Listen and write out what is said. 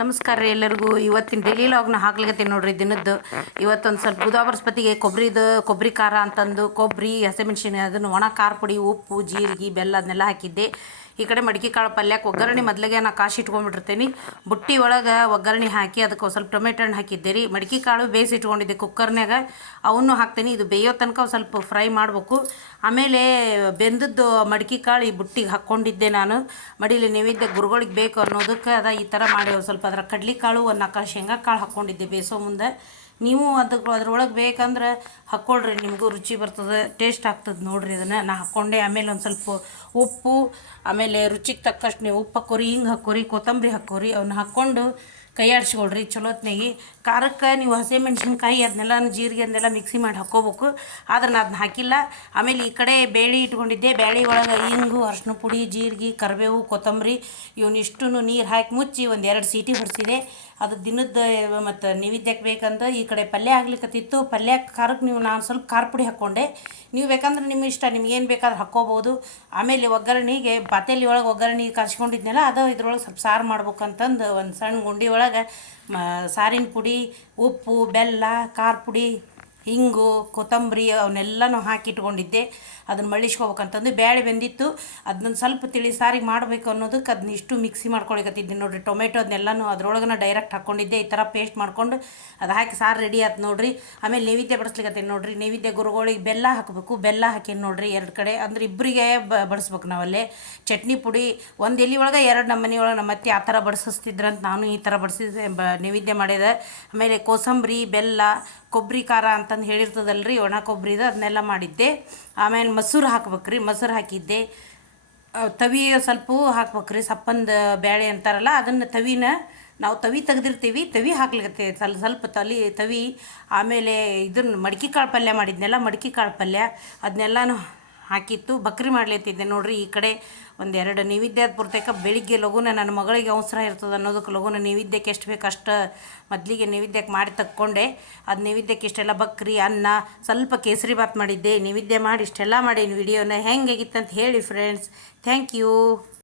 ನಮಸ್ಕಾರ ರೀ ಎಲ್ಲರಿಗೂ. ಇವತ್ತಿನ ಡೈಲಿ ಲಾಗ್ನ ಹಾಕ್ಲಿಕತ್ತೀನಿ ನೋಡ್ರಿ. ದಿನದ್ದು ಇವತ್ತೊಂದು ಸ್ವಲ್ಪ ಬುಧ ಬೃಹಸ್ಪತಿಗೆ ಕೊಬ್ಬರಿ ಖಾರ ಅಂತಂದು ಕೊಬ್ಬರಿ ಹಸಿಮೆಣ್ಸಿನ ಅದನ್ನು ಒಣ ಖಾರ ಪುಡಿ ಉಪ್ಪು ಜೀರಿಗೆ ಬೆಲ್ಲ ಅದನ್ನೆಲ್ಲ ಹಾಕಿದ್ದೆ. ಈ ಕಡೆ ಮಡಿಕೆ ಕಾಳು ಪಲ್ಯಕ್ಕೆ ಒಗ್ಗರಣೆ ಮೊದಲಿಗೆ ನಾನು ಕಾಶಿ ಇಟ್ಕೊಂಡ್ಬಿಟ್ಟಿರ್ತೀನಿ. ಬುಟ್ಟಿ ಒಳಗೆ ಒಗ್ಗರಣೆ ಹಾಕಿ ಅದಕ್ಕೆ ಸ್ವಲ್ಪ ಟೊಮೆಟೊ ಹಣ್ಣು ಹಾಕಿದ್ದೆ ರೀ. ಮಡಿಕೆ ಕಾಳು ಬೇಯಿಸಿ ಇಟ್ಕೊಂಡಿದ್ದೆ ಕುಕ್ಕರ್ನಾಗ, ಅವನ್ನು ಹಾಕ್ತೀನಿ. ಇದು ಬೇಯೋ ತನಕ ಸ್ವಲ್ಪ ಫ್ರೈ ಮಾಡಬೇಕು. ಆಮೇಲೆ ಬೆಂದದ್ದು ಮಡಿಕೆ ಕಾಳು ಈ ಬುಟ್ಟಿಗೆ ಹಾಕ್ಕೊಂಡಿದ್ದೆ ನಾನು. ಮಡಿಲಿ ನೈವೇದ್ಯ ಗುರುಗಳಿಗೆ ಬೇಕು ಅನ್ನೋದಕ್ಕೆ ಈ ಥರ ಮಾಡಿ ಸ್ವಲ್ಪ ಅದರ ಕಡ್ಲಿ ಕಾಳು ಒಂದು 4 ಶೇಂಗಾ ಕಾಳು ಹಾಕ್ಕೊಂಡಿದ್ದೆ ಬೇಯಿಸೋ ಮುಂದೆ. ನೀವು ಅದ್ರೊಳಗೆ ಬೇಕಂದ್ರೆ ಹಾಕ್ಕೊಳ್ರಿ, ನಿಮಗೂ ರುಚಿ ಬರ್ತದೆ, ಟೇಸ್ಟ್ ಆಗ್ತದೆ ನೋಡಿರಿ. ಇದನ್ನು ನಾ ಹಾಕ್ಕೊಂಡೆ. ಆಮೇಲೆ ಒಂದು ಸ್ವಲ್ಪ ಉಪ್ಪು, ಆಮೇಲೆ ರುಚಿಗೆ ತಕ್ಕಷ್ಟು ನೀವು ಉಪ್ಪು ಹಾಕೋರಿ, ಹಿಂಗೆ ಹಾಕೋರಿ, ಕೊತ್ತಂಬರಿ ಹಾಕೋರಿ. ಅವನ್ನ ಹಾಕ್ಕೊಂಡು ಕೈ ಆಡಿಸ್ಕೊಳ್ರಿ ಚಲೋತ್ನಾಗಿ. ಖಾರಕ್ಕೆ ನೀವು ಹಸಿಮೆಣ್ಸಿನ್ಕಾಯಿ ಅದನ್ನೆಲ್ಲ ಜೀರಿಗೆ ಅದನ್ನೆಲ್ಲ ಮಿಕ್ಸಿ ಮಾಡಿ ಹಾಕ್ಕೋಬೇಕು. ಆದ್ರೆ ನಾನು ಅದನ್ನ ಹಾಕಿಲ್ಲ. ಆಮೇಲೆ ಈ ಕಡೆ ಬೇಳೆ ಇಟ್ಕೊಂಡಿದ್ದೆ. ಬೇಳೆ ಒಳಗೆ ಹಿಂಗು, ಅರ್ಶಿನ ಪುಡಿ, ಜೀರಿಗೆ, ಕರಿಬೇವು, ಕೊತ್ತಂಬರಿ ಇವನ್ನಿಷ್ಟು ನೀರು ಹಾಕಿ ಮುಚ್ಚಿ 1-2 ಸೀಟಿ ಹೊಡಿಸಿದೆ. ಅದು ದಿನದ ಮತ್ತು ನೈವೇದ್ಯಕ್ಕೆ ಬೇಕಂತ. ಈ ಕಡೆ ಪಲ್ಯ ಆಗ್ಲಿಕ್ಕತ್ತಿತ್ತು. ಪಲ್ಯಕ್ಕೆ ಖಾರಕ್ಕೆ ನಾನು ಸ್ವಲ್ಪ ಖಾರ ಪುಡಿ ಹಾಕ್ಕೊಂಡೆ. ನೀವು ಬೇಕಂದ್ರೆ ನಿಮ್ಮ ಇಷ್ಟ, ನಿಮ್ಗೇನು ಬೇಕಾದ್ರೆ ಹಾಕ್ಕೋಬೋದು. ಆಮೇಲೆ ಒಗ್ಗರಣೆಗೆ ಪಾತೇಲಿ ಒಳಗೆ ಒಗ್ಗರಣೆ ಕಾಸ್ಕೊಂಡಿದ್ನಲ್ಲ, ಅದು ಇದ್ರೊಳಗೆ ಸ್ವಲ್ಪ ಸಾರು ಮಾಡ್ಬೇಕಂತಂದು ಒಂದು ಸಣ್ಣ ಗುಂಡಿ ಒಳಗೆ ಸಾರಿನ ಪುಡಿ, ಉಪ್ಪು, ಬೆಲ್ಲ, ಖಾರ ಪುಡಿ, ಹಿಂಗು, ಕೊತ್ತಂಬರಿ ಅವನ್ನೆಲ್ಲನೂ ಹಾಕಿ ಇಟ್ಕೊಂಡಿದ್ದೆ. ಅದನ್ನು ಮಳ್ಳಿಸ್ಕೋಬೇಕಂತಂದು ಬೇಳೆ ಬೆಂದಿತ್ತು. ಅದನ್ನ ಸ್ವಲ್ಪ ತಿಳಿ ಸಾರಿಗೆ ಮಾಡಬೇಕು ಅನ್ನೋದಕ್ಕೆ ಅದನ್ನ ಇಷ್ಟು ಮಿಕ್ಸಿ ಮಾಡ್ಕೊಳಿಕತ್ತಿದ್ದೀನಿ ನೋಡಿರಿ. ಟೊಮೆಟೊ ಅದನ್ನೆಲ್ಲನೂ ಅದ್ರೊಳಗೆ ಡೈರೆಕ್ಟ್ ಹಾಕ್ಕೊಂಡಿದ್ದೆ. ಈ ಥರ ಪೇಸ್ಟ್ ಮಾಡ್ಕೊಂಡು ಅದು ಹಾಕಿ ಸಾರು ರೆಡಿ ಆಯ್ತು ನೋಡಿರಿ. ಆಮೇಲೆ ನೈವೇದ್ಯ ಬಡಿಸ್ಲಿಕತ್ತೀನಿ ನೋಡಿರಿ. ನೈವೇದ್ಯ ಗುರುಗಳಿಗೆ ಬೆಲ್ಲ ಹಾಕಬೇಕು. ಬೆಲ್ಲ ಹಾಕೀನಿ ನೋಡಿರಿ 2 ಕಡೆ, ಅಂದ್ರೆ ಇಬ್ಬರಿಗೆ ಬಡಿಸ್ಬೇಕು ನಾವಲ್ಲೇ. ಚಟ್ನಿ ಪುಡಿ ಒಂದು ಎಲೆ ಒಳಗೆ 2 ನಮ್ಮನೆ ಒಳಗೆ ನಮ್ಮ ಅತ್ತೆ ಆ ಥರ ಬಡಿಸ್ತಿದ್ರಂತ ನಾನು ಈ ಥರ ಬಡಿಸಿದ್ದೆ, ನೈವೇದ್ಯ ಮಾಡಿದೆ. ಆಮೇಲೆ ಕೋಸಂಬರಿ, ಬೆಲ್ಲ, ಕೊಬ್ಬರಿ ಖಾರ ಅಂತಂದು ಹೇಳಿರ್ತದಲ್ರಿ, ಒಣ ಕೊಬ್ಬರಿದು ಅದನ್ನೆಲ್ಲ ಮಾಡಿದ್ದೆ. ಆಮೇಲೆ ಮೊಸರು ಹಾಕ್ಬೇಕ್ರಿ, ಮೊಸರು ಹಾಕಿದ್ದೆ. ತವಿ ಸ್ವಲ್ಪ ಹಾಕ್ಬೇಕ್ರಿ, ಸಪ್ಪಂದು ಬೇಳೆ ಅಂತಾರಲ್ಲ ಅದನ್ನು ತವಿನ ನಾವು ತವಿ ತೆಗ್ದಿರ್ತೀವಿ, ತವಿ ಹಾಕ್ಲಿಕ್ಕೆ ಸ್ವಲ್ಪ ತವಿ. ಆಮೇಲೆ ಇದನ್ನು ಮಡಿಕೆ ಕಾಳು ಪಲ್ಯ ಮಾಡಿದ್ನೆಲ್ಲ, ಮಡಿಕೆ ಕಾಳು ಪಲ್ಯ ಅದನ್ನೆಲ್ಲನೂ ಹಾಕಿತ್ತು. ಬಕ್ರಿ ಮಾಡ್ಲತ್ತಿದ್ದೆ ನೋಡಿರಿ. ಈ ಕಡೆ 1-2 ನೈವೇದ್ಯದ ಪೂರ್ತಕ ಬೆಳಿಗ್ಗೆ ಲಘುನ ನನ್ನ ಮಗಳಿಗೆ ಅವಸರ ಇರ್ತದೆ ಅನ್ನೋದಕ್ಕೆ ಲಘುನ ನೈವೇದ್ಯಕ್ಕೆ ಎಷ್ಟು ಬೇಕು ಅಷ್ಟು ಮೊದಲಿಗೆ ನೈವೇದ್ಯಕ್ಕೆ ಮಾಡಿ ತಕ್ಕೊಂಡೆ. ಅದು ನೈವೇದ್ಯಕ್ಕೆ ಇಷ್ಟೆಲ್ಲ ಬಕ್ರಿ, ಅನ್ನ, ಸ್ವಲ್ಪ ಕೇಸರಿ ಬಾತ್ ಮಾಡಿದ್ದೆ. ನೈವೇದ್ಯ ಮಾಡಿ ಇಷ್ಟೆಲ್ಲ ಮಾಡೀನಿ. ವಿಡಿಯೋನ ಹೆಂಗಾಗಿತ್ತಂತ ಹೇಳಿ ಫ್ರೆಂಡ್ಸ್. Thank you.